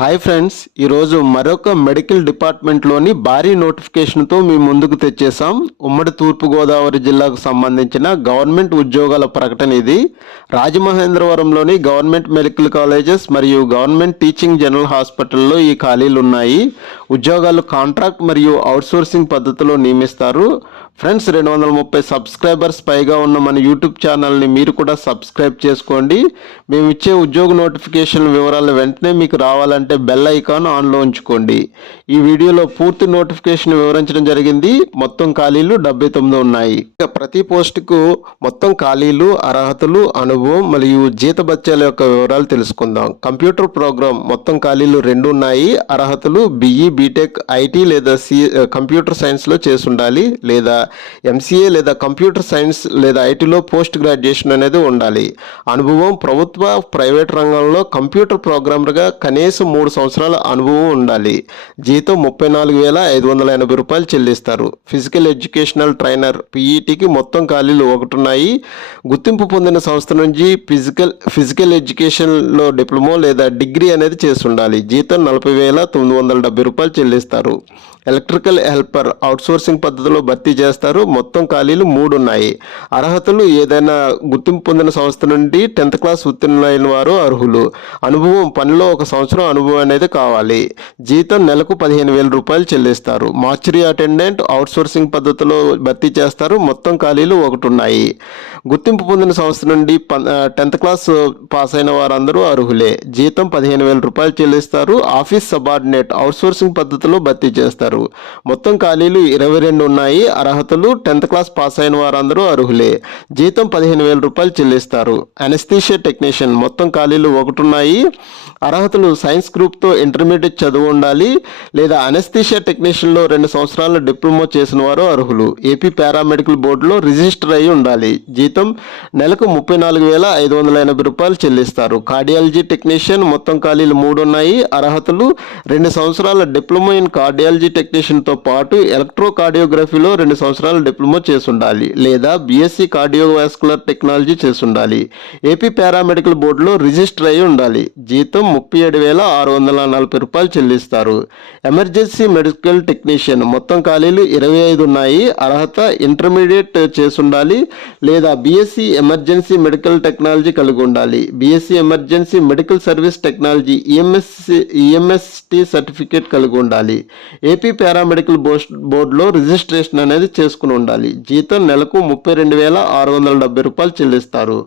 Hi friends, ఈరోజు మరొక medical డిపార్ట్మెంట్లోని భారీ నోటిఫికేషన్తో మీ ముందుకు తెచ్చేసాం. ఉమ్మడి తూర్పుగోదావరి జిల్లాకు సంబంధించిన గవర్నమెంట్ ఉద్యోగాల ప్రకటన ఇది. రాజమహేంద్రవరంలోని గవర్నమెంట్ మెడికల్ కాలేజెస్ మరియు గవర్నమెంట్ టీచింగ్ జనరల్ హాస్పిటల్లో ఈ ఖాళీలు ఉన్నాయి. ఉద్యోగాలు కాంట్రాక్ట్ మరియు అవుట్సోర్సింగ్ పద్ధతిలో నియమిస్తారు. ఫ్రెండ్స్, 230 సబ్స్క్రైబర్స్ పైగా ఉన్న మన యూట్యూబ్ ఛానల్ని మీరు కూడా సబ్స్క్రైబ్ చేసుకోండి. మేము ఇచ్చే ఉద్యోగ నోటిఫికేషన్ వివరాలు వెంటనే మీకు రావాలంటే బెల్ ఐకాన్ ఆన్లో ఉంచుకోండి. ఈ వీడియోలో పూర్తి నోటిఫికేషన్ వివరించడం జరిగింది. మొత్తం ఖాళీలు 79 ఉన్నాయి. ప్రతి పోస్టుకు మొత్తం ఖాళీలు, అర్హతలు, అనుభవం మరియు జీతభత్యాల యొక్క వివరాలు తెలుసుకుందాం. కంప్యూటర్ ప్రోగ్రామ్ మొత్తం ఖాళీలు 2 ఉన్నాయి. అర్హతలు BE, BTech, IT లేదా కంప్యూటర్ సైన్స్లో చేసి ఉండాలి, లేదా MCA లేదా కంప్యూటర్ సైన్స్ లేదా ఐటీలో పోస్ట్ గ్రాడ్యుయేషన్ అనేది ఉండాలి. అనుభవం ప్రభుత్వ, ప్రైవేట్ రంగంలో కంప్యూటర్ ప్రోగ్రామర్గా కనీసం 3 సంవత్సరాల అనుభవం ఉండాలి. జీతం 34,580 రూపాయలు చెల్లిస్తారు. ఫిజికల్ ఎడ్యుకేషనల్ ట్రైనర్ PETకి మొత్తం ఖాళీలు 1 ఉన్నాయి. గుర్తింపు పొందిన సంస్థ నుంచి ఫిజికల్ ఎడ్యుకేషన్లో డిప్లొమా లేదా డిగ్రీ అనేది చేసి ఉండాలి. జీతం 40,970 రూపాయలు చెల్లిస్తారు. ఎలక్ట్రికల్ హెల్పర్ అవుట్సోర్సింగ్ పద్ధతిలో భర్తీ చేస్తారు. మొత్తం ఖాళీలు 3 ఉన్నాయి. అర్హతలు ఏదైనా గుర్తింపు పొందిన సంస్థ నుండి 10th క్లాస్ ఉత్తీర్ణులైన వారు అర్హులు. అనుభవం పనిలో 1 సంవత్సరం అనుభవం అనేది కావాలి. జీతం నెలకు 15,000 రూపాయలు చెల్లిస్తారు. మార్చరీ అటెండెంట్ అవుట్సోర్సింగ్ పద్ధతిలో భర్తీ చేస్తారు. మొత్తం ఖాళీలు 1 ఉన్నాయి. గుర్తింపు పొందిన సంస్థ నుండి 10th క్లాస్ పాస్ అయిన వారందరూ అర్హులే. జీతం 15,000 రూపాయలు చెల్లిస్తారు. ఆఫీస్ సబార్డినేట్ అవుట్సోర్సింగ్ పద్ధతిలో భర్తీ చేస్తారు. మొత్తం ఖాళీలు 22 ఉన్నాయి. అర్హతలు 10th క్లాస్ పాస్ అయిన వారందరూ అర్హులే. జీతం 15,000 రూపాయలు చెల్లిస్తారు. అనస్థీషియా టెక్నీషియన్ మొత్తం ఖాళీలు 1 ఉన్నాయి. అర్హతలు సైన్స్ గ్రూప్తో ఇంటర్మీడియట్ చదువు ఉండాలి, లేదా అనస్థీషియా టెక్నీషియన్లో 2 సంవత్సరాల డిప్లొమా చేసిన వారు అర్హులు. ఏపీ పారామెడికల్ బోర్డులో రిజిస్టర్ అయి ఉండాలి. జీతం నెలకు 34,580 రూపాయలు చెల్లిస్తారు. కార్డియాలజీ టెక్నీషియన్ మొత్తం ఖాళీలు 3 ఉన్నాయి. అర్హతలు 2 సంవత్సరాల డిప్లొమా ఇన్ కార్డియాలజీ టెక్నీషియన్తో పాటు ఎలక్ట్రోకార్డియోగ్రఫీలో 2 సంవత్సరాల డిప్లొమా చేసి ఉండాలి, లేదా BSc కార్డియోవాస్కులర్ టెక్నాలజీ చేసి ఉండాలి. ఏపీ పారామెడికల్ బోర్డులో రిజిస్టర్ అయి ఉండాలి. జీతం 37,640 రూపాయలు చెల్లిస్తారు. ఎమర్జెన్సీ మెడికల్ టెక్నీషియన్ మొత్తం ఖాళీలు 25 ఉన్నాయి. అర్హత ఇంటర్మీడియట్ చేసి ఉండాలి, లేదా BSc ఎమర్జెన్సీ మెడికల్ టెక్నాలజీ కలిగి ఉండాలి. BSc emergency medical service technology EMST certificate కలిగి ఉండాలి. ఏపీ పారామెడికల్ బోర్డులో రిజిస్ట్రేషన్ అనేది చేసుకుని ఉండాలి. జీతం నెలకు 32,670 రూపాయలు చెల్లిస్తారు.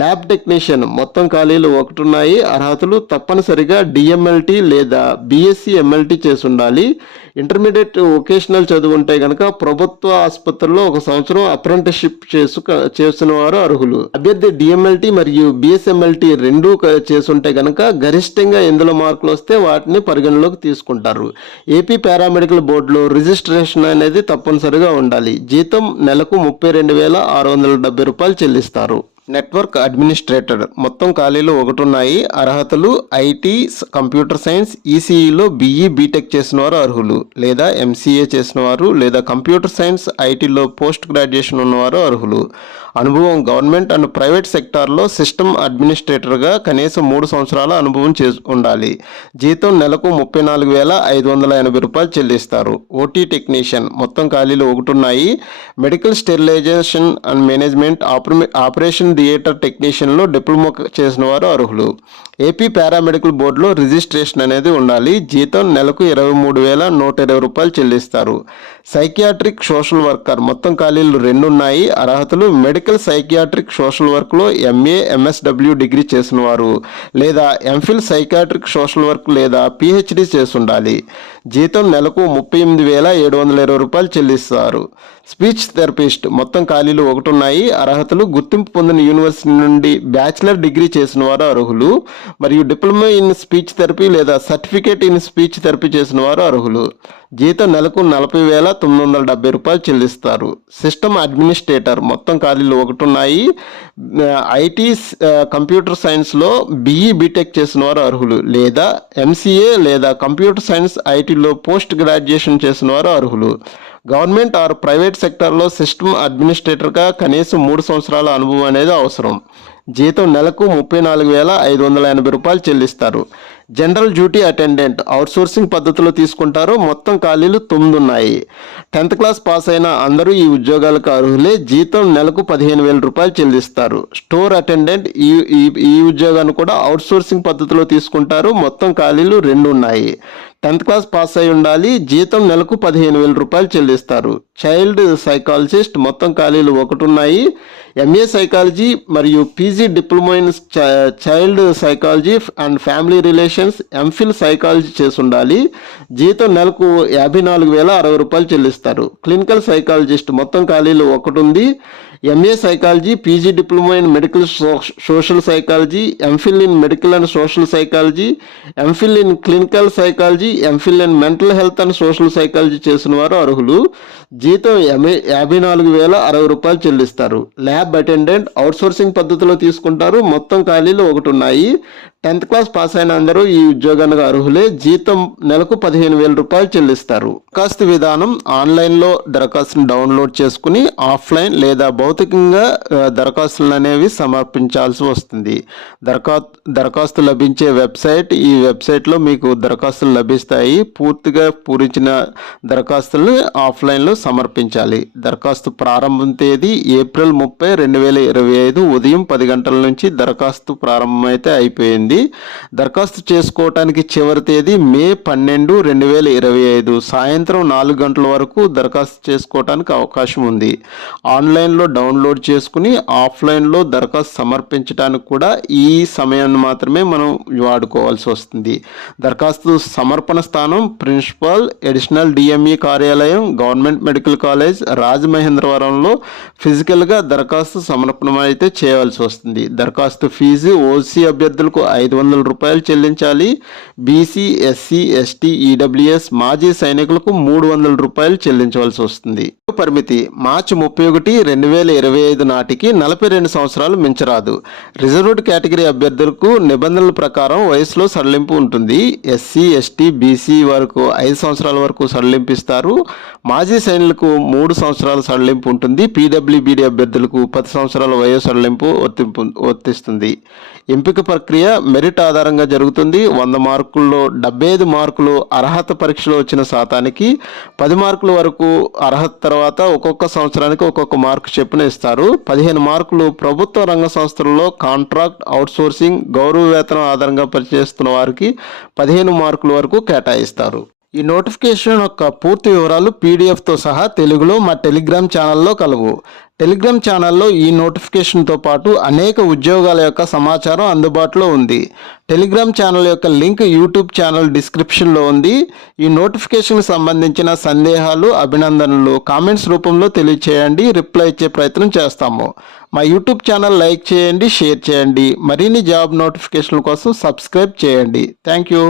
ల్యాబ్ టెక్నీషియన్ మొత్తం ఖాళీలు 1 ఉన్నాయి. అర్హతలు తప్పనిసరిగా DMLT లేదా BSc MLT చేసి ఉండాలి. ఇంటర్మీడియట్ వొకేషనల్ చదువు ఉంటే కనుక ప్రభుత్వ ఆసుపత్రుల్లో 1 సంవత్సరం అప్రెంటిస్షిప్ చేసిన వారు అర్హులు. అభ్యర్థి DMLT మరియు BSMLT 2 చేసుంటే కనుక గరిష్టంగా ఎందులో మార్కులు వస్తే వాటిని పరిగణలోకి తీసుకుంటారు. ఏపీ పారామెడికల్ బోర్డులో రిజిస్ట్రేషన్ అనేది తప్పనిసరిగా ఉండాలి. జీతం నెలకు 32,670 రూపాయలు చెల్లిస్తారు. నెట్వర్క్ అడ్మినిస్ట్రేటర్ మొత్తం ఖాళీలు 1 ఉన్నాయి. అర్హతలు IT, కంప్యూటర్ సైన్స్, ECEలో BE, BTech చేసిన వారు అర్హులు, లేదా MCA చేసిన వారు, లేదా కంప్యూటర్ సైన్స్ ITలో పోస్ట్ గ్రాడ్యుయేషన్ ఉన్నవారు అర్హులు. అనుభవం గవర్నమెంట్ అండ్ ప్రైవేట్ సెక్టార్లో సిస్టమ్ అడ్మినిస్ట్రేటర్గా కనీసం 3 సంవత్సరాల అనుభవం ఉండాలి. జీతం నెలకు 34,580 రూపాయలు చెల్లిస్తారు. OT టెక్నీషియన్ మొత్తం ఖాళీలు 1 ఉన్నాయి. Medical sterilization and management operation theatre టెక్నీషియన్లో డిప్లొమా చేసిన వారు అర్హులు. ఏపీ పారామెడికల్ బోర్డులో రిజిస్ట్రేషన్ అనేది ఉండాలి. జీతం నెలకు 23,120 రూపాయలు చెల్లిస్తారు. సైకియాట్రిక్ సోషల్ వర్కర్ మొత్తం ఖాళీలు 2 ఉన్నాయి. అర్హతలు మెడికల్ సైకియాట్రిక్ సోషల్ వర్క్లో MA, MSW డిగ్రీ చేసిన వారు, లేదా MPhil సైకియాట్రిక్ సోషల్ వర్క్ లేదా PhD చేసి ఉండాలి. జీతం నెలకు 38,720 రూపాయలు చెల్లిస్తారు. స్పీచ్ థెరపిస్ట్ మొత్తం ఖాళీలు 1 ఉన్నాయి. అర్హతలు గుర్తింపు పొందిన యూనివర్సిటీ నుండి బ్యాచిలర్ డిగ్రీ చేసిన వారు అర్హులు, మరియు డిప్లొమా ఇన్ స్పీచ్ థెరపీ లేదా సర్టిఫికేట్ ఇన్ స్పీచ్ థెరపీ చేసిన వారు అర్హులు. జీతం నెలకు 40,970 రూపాయలు చెల్లిస్తారు. సిస్టమ్ అడ్మినిస్ట్రేటర్ మొత్తం ఖాళీలు 1 ఉన్నాయి. IT, కంప్యూటర్ సైన్స్లో BE, BTech చేసిన వారు అర్హులు, లేదా MCA లేదా కంప్యూటర్ సైన్స్ ITలో పోస్ట్ గ్రాడ్యుయేషన్ చేసిన వారు అర్హులు. గవర్నమెంట్ ఆర్ ప్రైవేట్ సెక్టార్లో సిస్టమ్ అడ్మినిస్ట్రేటర్గా కనీసం 3 సంవత్సరాల అనుభవం అనేది అవసరం. జీతం నెలకు 34,580 రూపాయలు చెల్లిస్తారు. జనరల్ డ్యూటీ అటెండెంట్ అవుట్సోర్సింగ్ పద్ధతిలో తీసుకుంటారు. మొత్తం ఖాళీలు 9 ఉన్నాయి. 10th క్లాస్ పాస్ అయిన అందరూ ఈ ఉద్యోగాలకు అర్హులే. జీతం నెలకు 15,000 రూపాయలు చెల్లిస్తారు. స్టోర్ అటెండెంట్ ఈ ఉద్యోగాన్ని కూడా అవుట్సోర్సింగ్ పద్ధతిలో తీసుకుంటారు. మొత్తం ఖాళీలు 2 ఉన్నాయి. 10th క్లాస్ పాస్ అయి ఉండాలి. జీతం నెలకు 15,000 రూపాయలు చెల్లిస్తారు. చైల్డ్ సైకాలజిస్ట్ మొత్తం ఖాళీలు 1 ఉన్నాయి. ఎంఏ సైకాలజీ మరియు PG diploma in child psychology and family relations, MPhil psychology చేసి ఉండాలి. జీతం నెలకు 54,060 రూపాయలు చెల్లిస్తారు. క్లినికల్ సైకాలజిస్ట్ మొత్తం ఖాళీలు 1 ఉంది. MA psychology, PG diploma in medical social psychology, MPhil in medical and social psychology, MPhil in clinical psychology, MPhil in mental health and social psychology చేసిన వారు అర్హులు. జీతం 54,060 రూపాయలు చెల్లిస్తారు. ల్యాబ్ అటెండెంట్ అవుట్సోర్సింగ్ పద్ధతిలో తీసుకుంటారు. మొత్తం ఖాళీలు 1 ఉన్నాయి. 10th క్లాస్ పాస్ అయిన అందరూ ఈ ఉద్యోగానికి అర్హులే. జీతం నెలకు 15,000 రూపాయలు చెల్లిస్తారు. దరఖాస్తు విధానం ఆన్లైన్లో దరఖాస్తును డౌన్లోడ్ చేసుకుని ఆఫ్లైన్ లేదా భౌతికంగా దరఖాస్తులు అనేవి సమర్పించాల్సి వస్తుంది. దరఖాస్తు లభించే వెబ్సైట్, ఈ వెబ్సైట్లో మీకు దరఖాస్తులు లభిస్తాయి. పూర్తిగా పూరించిన దరఖాస్తులను ఆఫ్లైన్లో సమర్పించాలి. దరఖాస్తు ప్రారంభం తేదీ ఏప్రిల్ 30, 2025 ఉదయం 10 గంటల నుంచి దరఖాస్తు ప్రారంభమైతే అయిపోయింది. దరఖాస్తు చేసుకోవటానికి చివరి తేదీ మే 12, 2025 సాయంత్రం 4 గంటల వరకు దరఖాస్తు చేసుకోవటానికి అవకాశం ఉంది. ఆన్లైన్లో డౌన్లోడ్ చేసుకుని ఆఫ్లైన్లో దరఖాస్తు సమర్పించడానికి కూడా ఈ సమయాన్ని మాత్రమే మనం వాడుకోవాల్సి వస్తుంది. దరఖాస్తు సమర్పణ స్థానం ప్రిన్సిపల్ అడిషనల్ డిఎంఈ కార్యాలయం, గవర్నమెంట్ మెడికల్ కాలేజ్, రాజమహేంద్రవరంలో ఫిజికల్గా దరఖాస్తు సమర్పణ అయితే చేయాల్సి వస్తుంది. దరఖాస్తు ఫీజు ఓసీ అభ్యర్థులకు 500 రూపాయలు చెల్లించాలి. బీసీ, ఎస్సీ, ఎస్టీ, ఈడబ్ల్యూఎస్, మాజీ సైనికులకు 300 రూపాయలు చెల్లించవలసి వస్తుంది. పరిమితి మార్చి 31, 2025 నాటికి 42 సంవత్సరాలు మించరాదు. రిజర్వ్డ్ కేటగిరీ అభ్యర్థులకు నిబంధనల ప్రకారం వయసులో సడలింపు ఉంటుంది. ఎస్సీ, ఎస్టీ, బీసీ వరకు 5 సంవత్సరాల వరకు సడలింపు ఇస్తారు. మాజీ సైనికులకు 3 సంవత్సరాల సడలింపు ఉంటుంది. పీడబ్ల్యూబీడీ అభ్యర్థులకు 10 సంవత్సరాల వయో సడలింపు వర్తిస్తుంది. ఎంపిక ప్రక్రియ మెరిట్ ఆధారంగా జరుగుతుంది. 100 మార్కుల్లో 75 మార్కులు అర్హత పరీక్షలో వచ్చిన శాతానికి, 10 మార్కుల వరకు అర్హత తర్వాత ఒక్కొక్క సంవత్సరానికి ఒక్కొక్క మార్కు చొప్పున ఇస్తారు. 15 మార్కులు ప్రభుత్వ రంగ సంస్థలలో కాంట్రాక్ట్, అవుట్సోర్సింగ్, గౌరవ వేతనం ఆధారంగా పనిచేస్తున్న వారికి 15 మార్కుల వరకు కేటాయిస్తారు. ఈ నోటిఫికేషన్ యొక్క పూర్తి వివరాలు పీడిఎఫ్తో సహా తెలుగులో మా టెలిగ్రామ్ ఛానల్లో కలవు. టెలిగ్రామ్ ఛానల్లో ఈ నోటిఫికేషన్తో పాటు అనేక ఉద్యోగాల యొక్క సమాచారం అందుబాటులో ఉంది. టెలిగ్రామ్ ఛానల్ యొక్క లింక్ యూట్యూబ్ ఛానల్ డిస్క్రిప్షన్లో ఉంది. ఈ నోటిఫికేషన్కి సంబంధించిన సందేహాలు, అభినందనలు కామెంట్స్ రూపంలో తెలియచేయండి. రిప్లై ఇచ్చే ప్రయత్నం చేస్తాము. మా యూట్యూబ్ ఛానల్ లైక్ చేయండి, షేర్ చేయండి. మరిన్ని జాబ్ నోటిఫికేషన్ల కోసం సబ్స్క్రైబ్ చేయండి. Thank you.